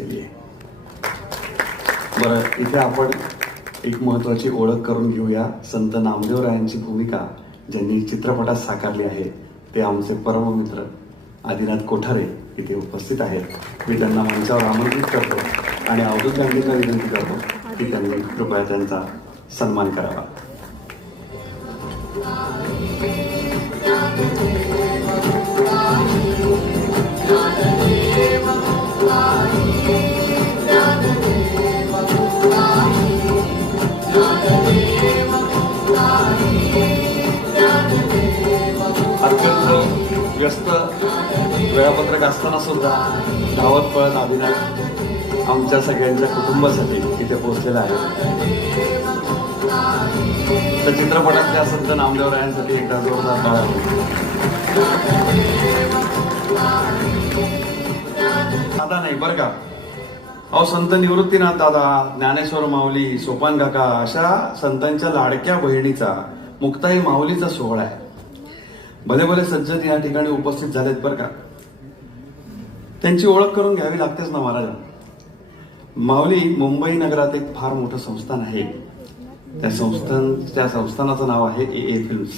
असलेली आहे. बरं, इथे आपण एक महत्त्वाची ओळख करून घेऊया. संत नामदेवरायांची भूमिका ज्यांनी चित्रपटात साकारली आहे ते आमचे परममित्र आदिनाथ कोठारे इथे उपस्थित आहेत. मी त्यांना मंचावर आमंत्रित करतो आणि अवधूत गांधींना विनंती करतो की त्यांनी कृपया त्यांचा सन्मान करावा. अत्यंत व्यस्त वेळापत्रक असताना सुद्धा धावत पळत आदिनाथ आमच्या सगळ्यांच्या कुटुंबासाठी इथे पोहोचलेला आहे. तर चित्रपटातल्या संत नामदेवरायांसाठी एकदा जोरदार टाळ्या. दादा नाही बरं का, अहो संत निवृत्तीनाथ दादा, ज्ञानेश्वर माऊली, सोपान काका अशा संतांच्या लाडक्या बहिणीचा मुक्ताई माऊलीचा सोहळा आहे. भले भले सज्जन या ठिकाणी उपस्थित झालेत बरं का. त्यांची ओळख करून घ्यावी लागतेच ना महाराज. माऊली मुंबई नगरात एक फार मोठं संस्थान आहे. त्या संस्थानाचं नाव आहे AA फिल्म्स.